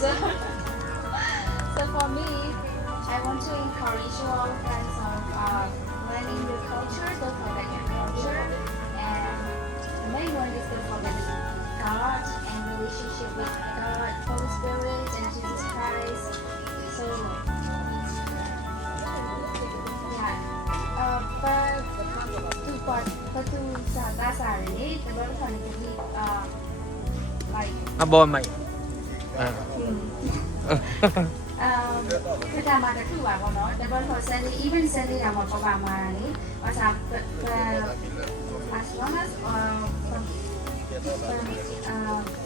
so, so for me, I want to encourage you all friends of learning the culture, the Tibetan culture, and the main one is the Tibetan God and relationship with God, Holy Spirit, and Jesus Christ. So, yeah. But to Sari, the birth on the like บอลใหม่ คือทำมาแต่คือว่าเนาะแต่บางคนเซนอีเวนต์เซนที่เราบอกประมาณนี้ว่าจะas long as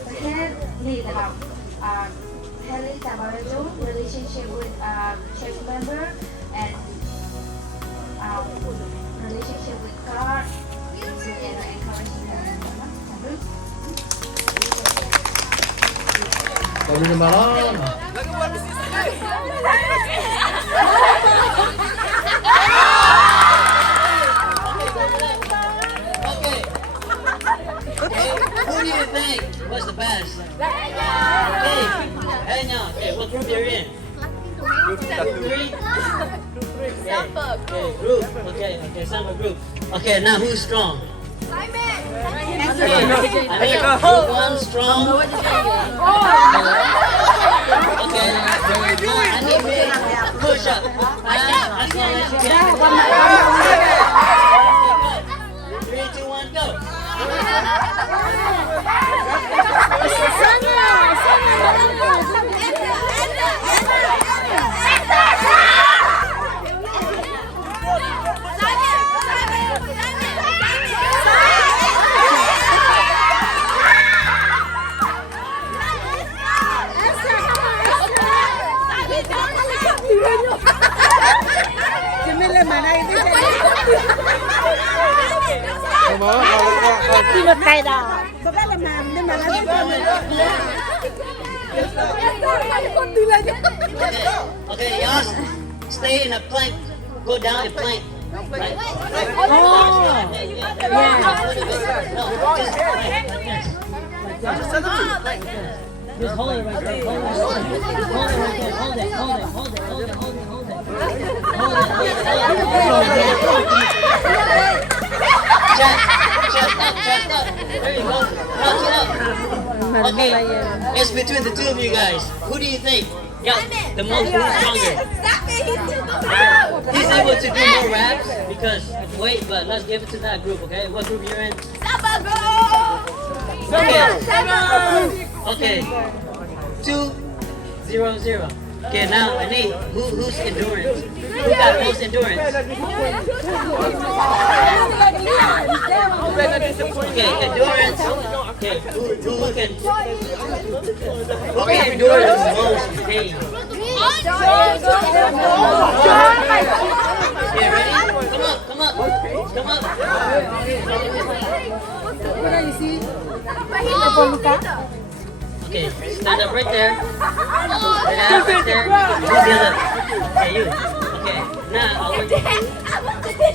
the head lead about head lead about relationship with church member and relationship with God together encouraging them. ขอบคุณมาก Who do you think was the best? Hey, now, okay, what group you're in? Group 3? Samba group. Okay, Samba group. Okay, now who's strong? Okay, group 1 strong. Okay, I need me push up. As long as you can. 3, 2, 1, go. Okay, y'all stay in a plank, go down a plank. Right? Just hold it right there. Hold it right there. Hold it. Chest up. There you go. Punch it up. Okay, it's between the two of you guys. Who do you think? Yeah, the most who's stronger? He's able to do more raps because of weight, but let's give it to that group, okay? What group you're in? Okay. 2, 0, 0. Okay, now I need who's endurance? Who got most endurance? Okay, endurance. Okay, who can endure the most pain? Okay, ready? Come up. Okay, stand up right there. Stand up right there. Who's the other? Okay, you. Okay, now I want you to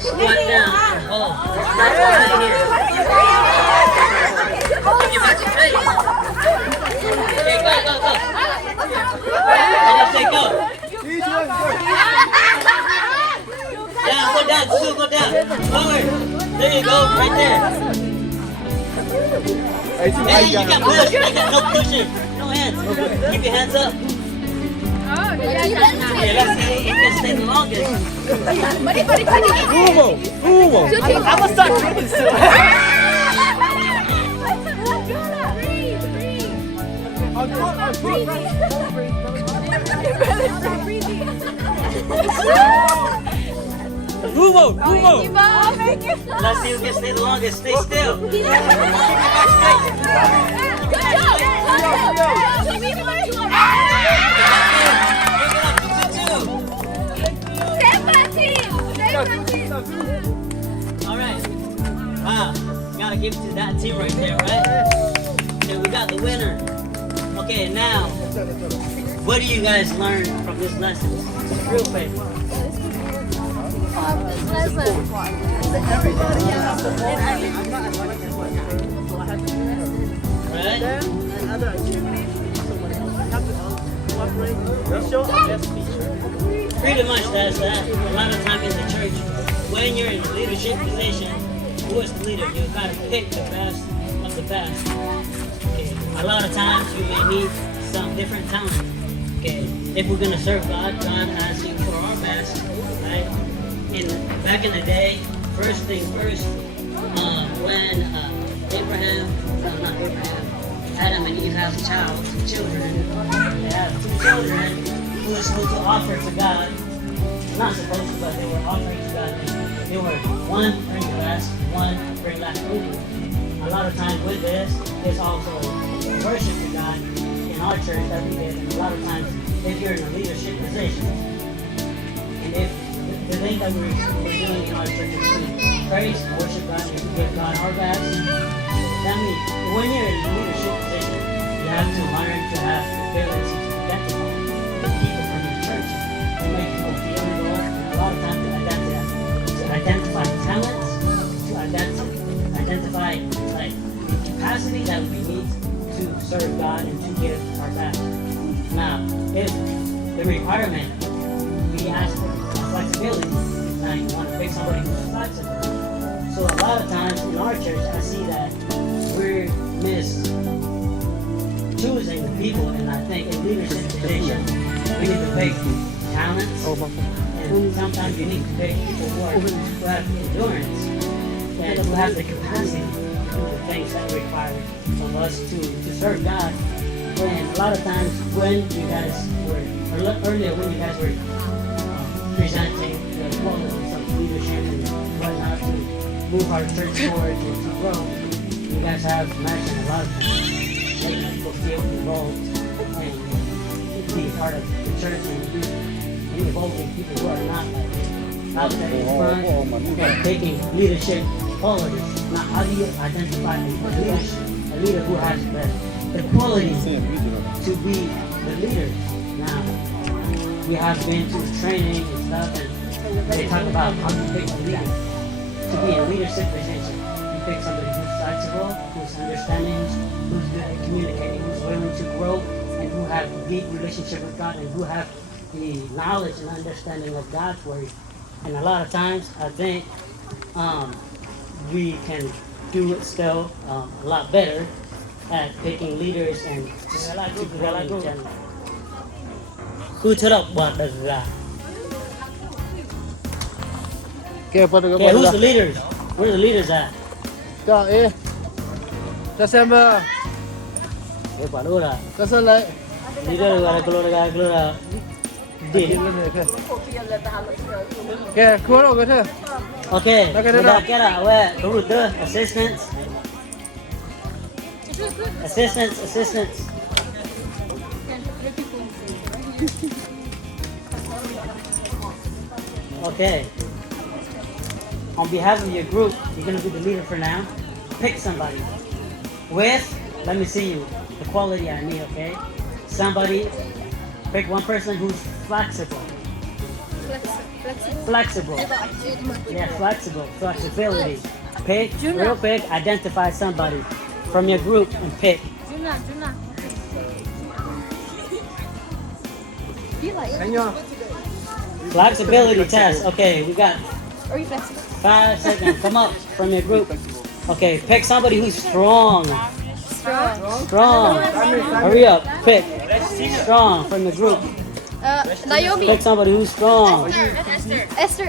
squat down and hold. Right here. Give your back straight. Okay, go. I just say go. Down, Sue, go down. Forward. There you go, right there. Hey, you got push. I got no pushing. No hands. Keep your hands up. Okay, let's see who can stay the longest. I'm gonna start drinking soon. Move on. Let's see who can stay the longest. Stay still. Keep your back straight. Alright. Wow. Gotta give it to that team right there, right? Okay, we got the winner. Okay, now, what do you guys learn from this lesson? Real quick. Right? Pretty much that's that. A lot of time in the church, when you're in a leadership position, who is the leader? You gotta pick the best of the best. Okay. A lot of times you may need some different talent. Okay. If we're gonna serve God, God asks you for our best, right? Back in the day, first thing first, when Adam and Eve have children. They have 2 children who were supposed to offer to God. Not supposed to, but they were offering to God. They were one bring the last, one bring last over. A lot of times with this, there's also worship to God in our church that we did. And a lot of times, if you're in a leadership position, and if the thing that we're doing in our church is to praise, worship God, and give God our best, that means when you're in a leadership position, you have to learn to have the ability to identify the people from your church and make people feel involved. And a lot of times to identify talents, to identify like the capacity that we need to serve God and to give our best. Now, if the requirement we ask for flexibility, now you want to pick somebody who's flexible. So a lot of times in our church, I see that we're choosing the people, and I think in leadership position, we need to pick talents, and sometimes you need to pick people who have endurance and who have the capacity to do the things that are required of us to serve God. And a lot of times when you guys were, earlier when you guys were presenting the qualities of leadership and whatnot to move our church forward and to grow, you guys have mentioned a lot of times making people feel involved and being part of the church and involving people who are not out there in front and taking leadership qualities. Now, how do you identify a leader who has the qualities to be the leader? Now, we have been to training and stuff, and they talk about how to pick a leader to be in leadership position. You pick somebody who's flexible, who's understanding, who's good at communicating, who's willing to grow, and who have a deep relationship with God, and who have the knowledge and understanding of God's word. And a lot of times, I think we can do it still a lot better at picking leaders and just to grow in general. Who took up what does that? Okay, who's the leaders? Where are the leaders at? December. Keselai. Leader keluar. Okay, keluar ke? Okay, sudah kira awak the assistants. Okay. On behalf of your group, you're gonna be the leader for now. Pick somebody with, let me see you, the quality I need, okay? Somebody, pick one person who's flexible. Flexible. Yeah, flexibility. Pick, real quick, identify somebody from your group and pick. Flexibility test. Okay, we got 5 seconds. Come up from your group. Okay, pick somebody who's strong. Strong. Hurry up. Pick. Strong from the group. Naomi. Pick somebody who's strong. Esther.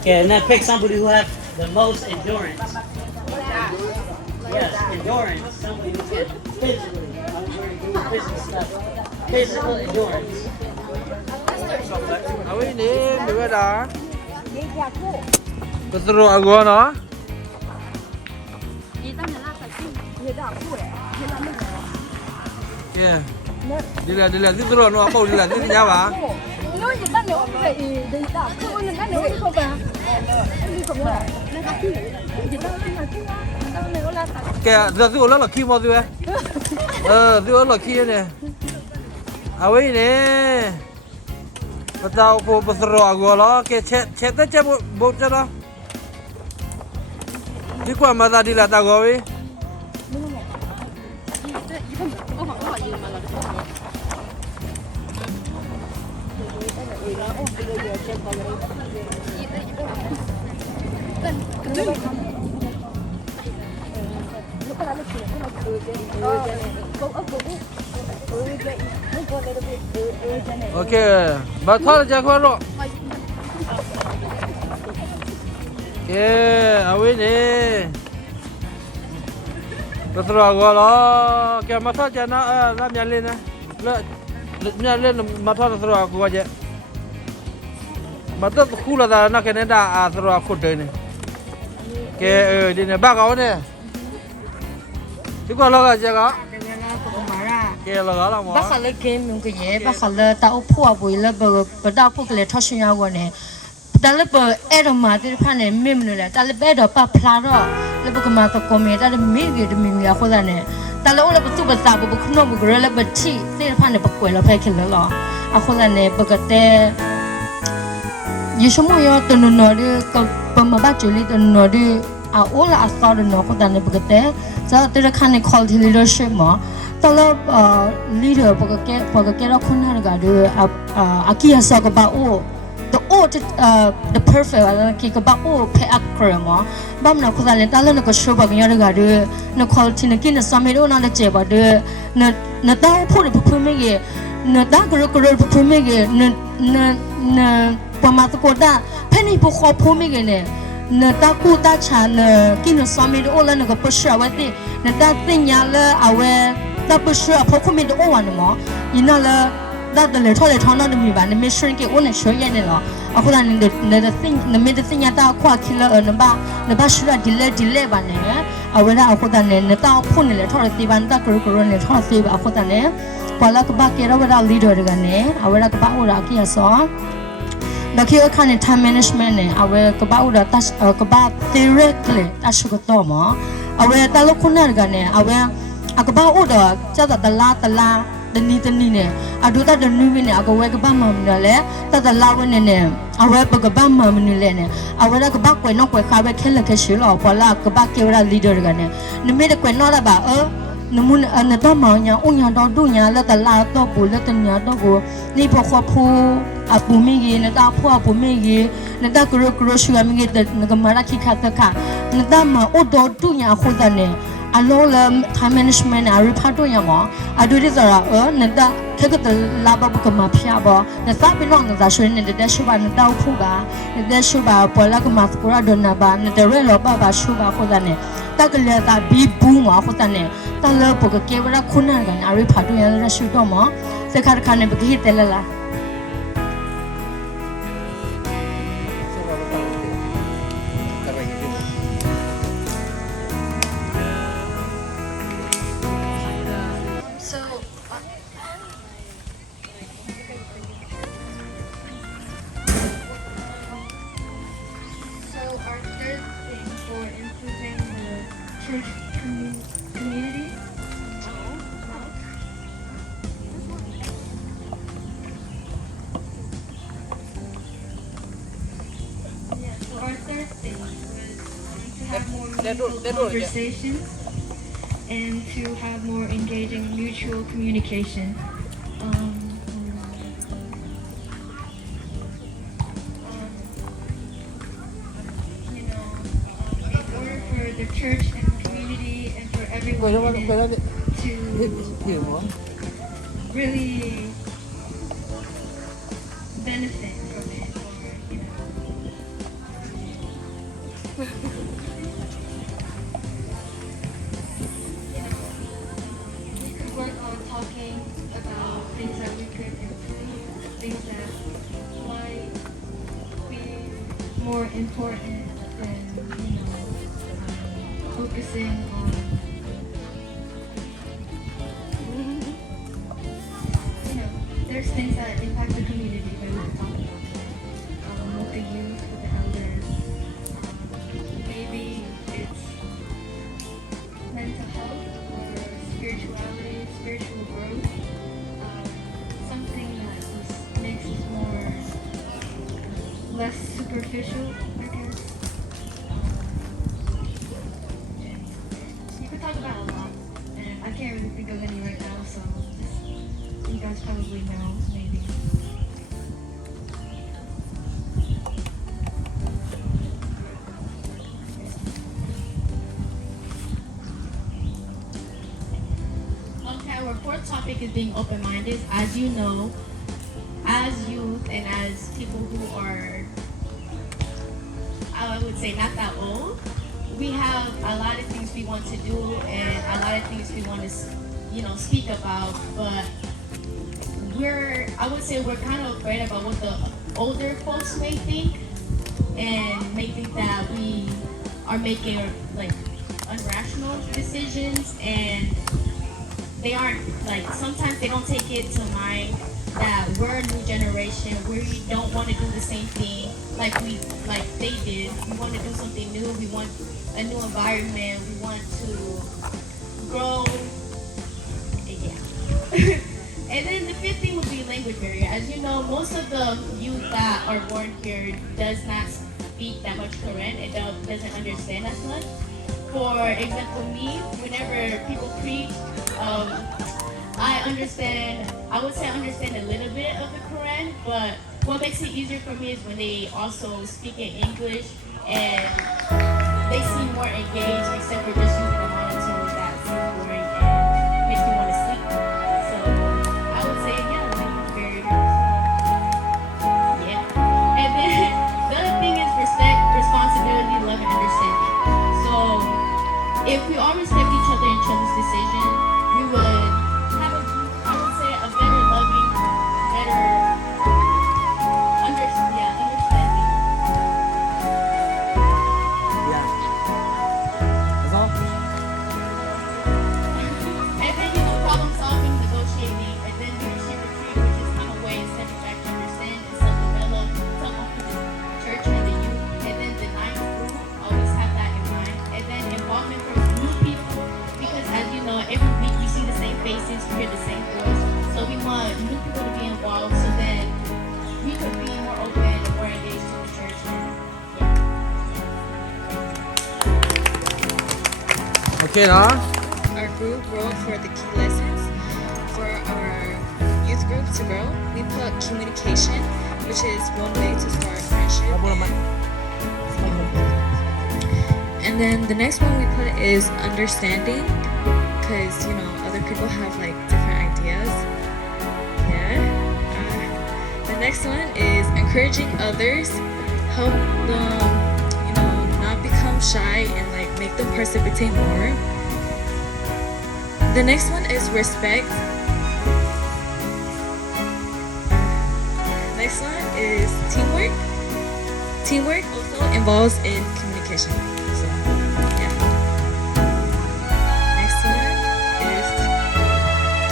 Okay, and then pick somebody who has the most endurance. Yes, endurance. Somebody who can physically. Physical stuff. Physical endurance. Awak ini juga dah. Keseru aku no. Yeah. Dilihat keseru no apa dilihat ni nyawa. Kaya giờ tôi là khi mà tôi tôi là khi này awak ini Patau po pasro aku lo ke chat aja buat cara. Di kwa mata di lata gawe. ok bà thoát ra qua rồi ok à vậy nè bà thoát qua đó kìa mà thoát ra nó làm nhà lên nè nhà lên mà thoát ra qua vậy mà tất khu là nó cái này đã thoát khu đời này kìa đi nè bác áo nè chứ qua lo cái gì cả kìa lo cái là mà bác khá là game những cái gì bác khá là tạo phua bùi là bờ đào phua cái thao sinh nhau này ta là bờ em mà thì phải này mềm nữa là ta là bé đó pa pla đó là bờ cái mà tao có mẹ ta là mềm là khó này ta là bờ tu bờ ta bờ khung nó bờ cái là bờ chi thì phải này bờ quay là phải cái là à khó này bờ cái té như số mấy giờ tụi nó đi cái bờ mà bác chửi tụi nó đi à ô là à sao tụi nó khó này bờ cái té giờ tụi nó khăn này call thì leadership mà ta là leader bờ cái đó khôn hơn cái đó à kia sao cái bảo the perfect ki ka ba o pe akra ma bam na khuda len ta le na ko show ba nya ga de na quality na ki na samay do na che ba de na ta phu de phu me ge na da gro phu me ge na pa ma ko da pe ni bu kho phu me ge ne na ta ku ta cha na ki na samay do la na ko pu sha wa ti na ta tin nya le awe ta pu sha phu khu me do wa na ma ina la da de le thole thon na de mi ba ne me shrink ke o ne show ye ne loအခုလာနေတဲ့သင်နမေတဲ့သင်ရတာခွာခိလနဘာရှရာဒီလေဘာနေအဝရအခုတနေနတာဖုန်လေထော်တီဘန်တာကရကရနေထော်စီဘာအခုတနေပလာကဘာကေရဝရလီဒါကနေအဝရကဘာဝရကီယဆောဒခိအခနဲ့ time management နဲ့အဝရကဘာဝရတကဘာ directly တရှုကတော့မအဝရတလခုနကနေအဝရကဘာဥဒကျတာတလာthe need ne aduta the new ne agawe ka ba mam le ta da la ne ne awe ba ka ba mam ne le ne awe la ka ba kwe no kwe kha be khel ke shi lo pa la ka ba ke ra leader ga ne ne me de kwe no la ba ne mun na ta ma nya o nya do du nya la ta la to bu la ta nya do go ni pho kho phu a pu mi gi ne ta phu a pu mi gi ne ta kro shu ga mi gi de ne ka ma ra ki kha ta kha ne ta ma o do du nya khu da ne a lo la time management a ri pha do ya mo a do ri za ra ne ta ke ka ta la ba bu ka ma phya ba ne sa bi long za shwe ne de shu ba ne ta phu ba ne de shu ba po la ka ma ko ra do na ba ne de re lo ba shu ba khu da ne ta ka le ta bi bu ma khu da ne ta la po ka ke wa ra khu na ga a ri pha do ya la shu do mo se kha kha ne ba ki te la la conversations and to have more engaging mutual communication. In order for the church and community and for everyone to really benefit from it, work on talking about things that we could improve, things that might be more important than, focusing on, there's things that impact the community that we can talk about, with the youth, with the elders. Maybe it's mental health or spirituality, spiritual growth, something that just makes us less superficial, I guess. You could talk about a lot, and I can't really think of any right now, so you guys probably know, maybe. Okay, our fourth topic is being open-minded. As you know, as youth and as people who are, I would say, not that old, we have a lot of things we want to do and a lot of things we want to, speak about. But I would say we're kind of afraid about what the older folks may think, and may think that we are making like irrational decisions, and they aren't, like, sometimes they don't take it to mind that we're a new generation. We don't want to do the same thing like they did. We want to do something new. We want a new environment. We want to grow. Yeah. And then the fifth thing would be language barrier. As you know, most of the youth that are born here does not speak that much Korean. It doesn't understand as much. For example, me, whenever people preach, I would say I understand a little bit of the Quran, but what makes it easier for me is when they also speak in English and they seem more engaged, except for just using the monotone that seems boring and makes me want to sleep. So I would say, yeah, language barrier. So, yeah. And then the other thing is respect, responsibility, love, and understanding. So if we all respect each other and each other's decision, we would have I would say, a better loving, better understanding. Yeah. That's all. And then, problem solving, negotiating, and then leadership retreat, which is kind of way stepping back to understand and self-develop, self-open the church and the youth. And then the ninth group, always have that in mind. And then involvement for new people, because as you know, every week we see the same faces, we hear the same voice. So we want new people to be involved so that we could be more open and more engaged in the church. And, yeah. Okay, now. Our group wrote for the key lessons for our youth group to grow. We put communication, which is one way to start friendship. And then the next one we put is understanding, because other people have like different ideas. Yeah. The next one is encouraging others, help them, not become shy and like make them precipitate more. The next one is respect. Next one is teamwork. Teamwork also involves in communication. So, yeah. Next one is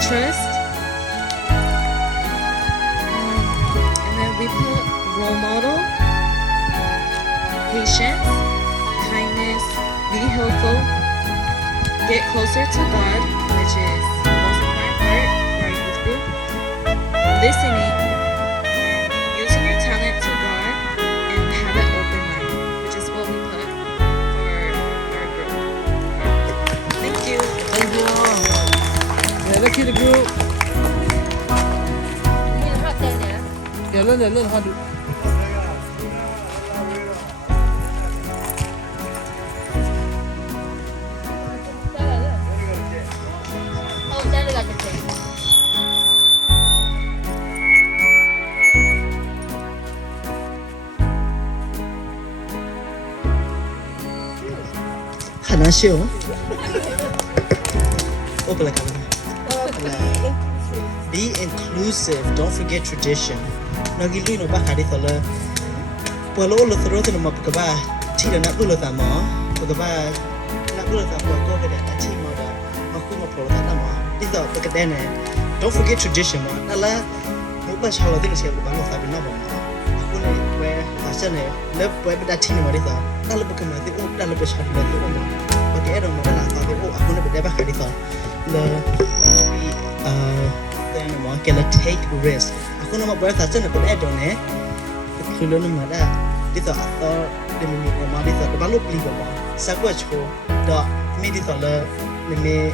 trust. And then we put role model, patience, kindness, be helpful, get closer to God, which is the most important part for our youth group, listening, and using your talent to God, and have an open mind, which is what we put for our group. Thank you. Thank you. Yeah, let's keep the group. Yeah, learn how to. Hanasio. Be inclusive. Don't forget tradition. Nagilu no bakari thola. Polo lo throw to no mapakaba. Tira na bulo tama. Pakaba na bulo tama ko kada na chi mo da. Makuma polo tama. Izo pakadene. Don't forget tradition ma. Nala mo ba chawla tin sia ko ba no sabi na ba ma. Aku na we fashion ne. Le we ba tin mo ri ta. Nala bakama ti o nala ba chawla ti o ma. Bagi era mo na ta o aku na ba bakari ta. Le then mo kela take risk. Aku nama berasa cina pun ada ne. Kalau nama dah, kita atau demi nama kita terlalu beli bawa. Sahaja, dah, mesti kita le, demi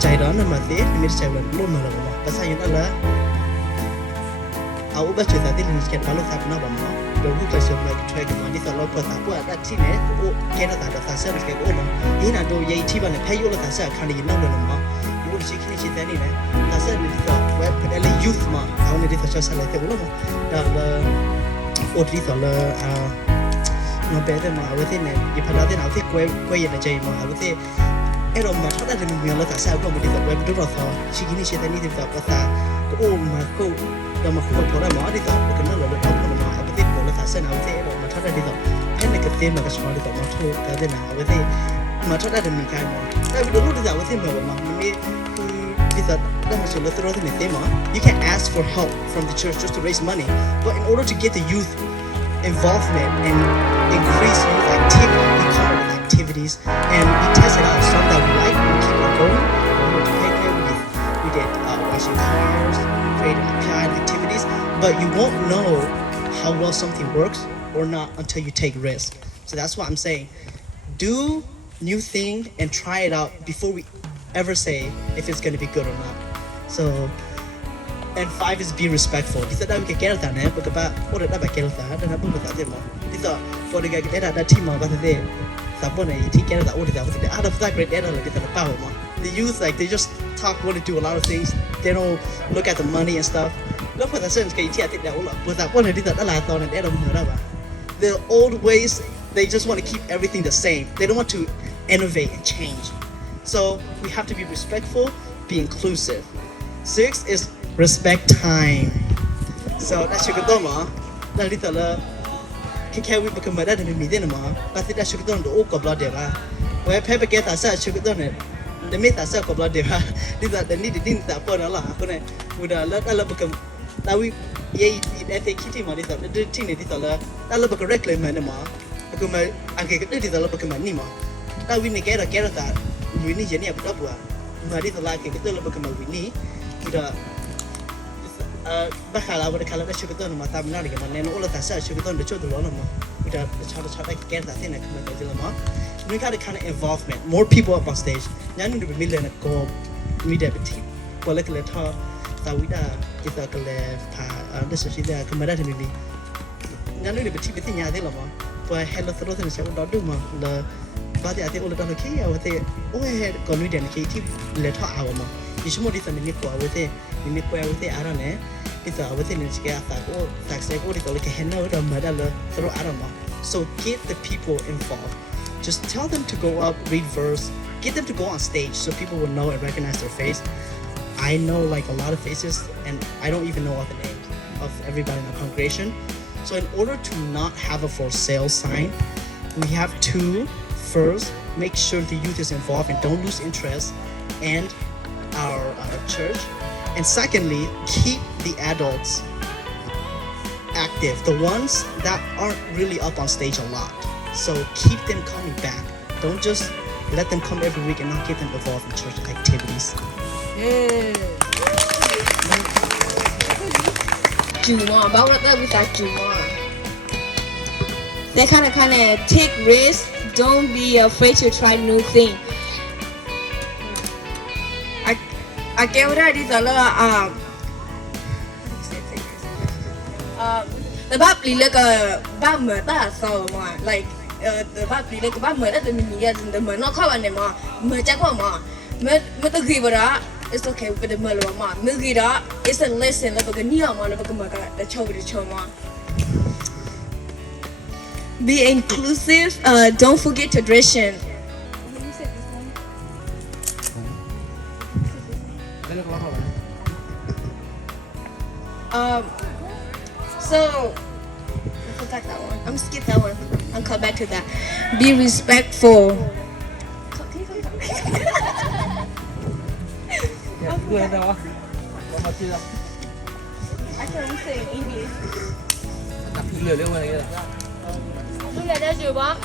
chạy đó nằm mà thế thì mình chạy luôn mà là mà sao như đó là áo bắt chuyện ta thì mình sẽ bảo lúc tháp nó bằng nó rồi lúc cái chuyện này chơi cái món đi tao lo bớt tháp bữa đã chi này ô cái nó ta đã ta sẽ được cái ô mà ý là đồ dây chi bằng này phải vô là ta sẽ khăn đi nó rồi mà vô chỉ khi chỉ thế này này ta sẽ đi tao web cái là youth mà áo này đi tao cho sao lại thế ô mà đó là ô đi tao là nó bé thế mà với thế này đi phải nói thế nào thế quay gì là chơi mà với thế ai rồi mà thoát ra được mình là ta sẽ có một đi tao web đúng rồi thôi chỉ khi chỉ thế này thì tao có ta ô mà côเรามาคุยกันหมอที่ต่อกันนั่นเราเราคนมาเอาไปที่เราตัดเส้นเอาไปที่เรามาทัดได้ที่ต่อให้ในกระเทียมมันก็ชอบที่ต่อมาทุกแต่เดี๋ยวนะเอาไปที่มาทัดได้จะมีการหมอแต่เรารู้ที่ต่อไปที่แบบว่ามันมีที่ต่อได้มาส่วนลดตัวที่ในเต็มหมอ you can ask for help from the church just to raise money but in order to get the youth involvement and increase youth activity we come up with activities and we test it out some that we like we keep on going we did washing cars creating activities, but you won't know how well something works or not until you take risks. So that's what I'm saying. Do new thing and try it out before we ever say if it's going to be good or not. So, and 5 is be respectful. This is that we can get that now, but about what did I get that? Then I put that in more. This is for the guy get that team on, but they someone they get that order that out of that great data like the power. The youth like they just talk, want to do a lot of things. They don't look at the money and stuff. Look for the sense the old ways, they just want to keep everything the same. They don't want to innovate and change. So we have to be respectful, be inclusive. 6 is respect time. So that's your good ma. That little can we become that in the meeting ma. But that's your good the oak blood there. Where paper get us such a good on it. The myth are circle blood there. These are the needed things that put a lot. Would a lot of become now we at the kitty money that the teenage is a lot. I love a reclaim anima. Become I get it is a lot of anima. Now we get a carrot that we need any of Dubwa. But it's like a little become a winnie with a Bacala with a color that should be done on my time and all of that said should be done the children with a child like get that thing I come to the we got a kind of involvement, more people up on stage. Now need to be million go media team. Well, like let her that we get a left. This is there. Come back to me. Now need to be team thing. I think lama. But hello, throw things. I will do ma. The body I think all the time. Okay, I would say. Oh, I had comedian. Okay, team let her out ma. You should more this than me. I would say. Me I would say. I don't know. It's I would say. It's get that. Oh, that's like. Oh, it's like a henna. The mother throw out ma. So get the people involved. Just tell them to go up, read verse, get them to go on stage so people will know and recognize their face. I know like a lot of faces and I don't even know all the names of everybody in the congregation. So in order to not have a for sale sign, we have to first make sure the youth is involved and don't lose interest and our church. And secondly, keep the adults active, the ones that aren't really up on stage a lot. So keep them coming back. Don't just let them come every week and not get them involved in church activities. Yeah. Juma, about that with that Juma. They kind of take risks. Don't be afraid to try new thing. I get what I did a lot. The Bible like a bummer that so like the Bible like a bummer that the media the man not cover anymore. Merchakoma, Mutagivara, it's okay with the Meloma. Mugira is a lesson like a Niama, the Choma. Be inclusive, don't forget tradition. So, I'll take that one. I'm skip that one. I'll come back to that. Be respectful. I can't say in English. Tôi là đã chịu bó.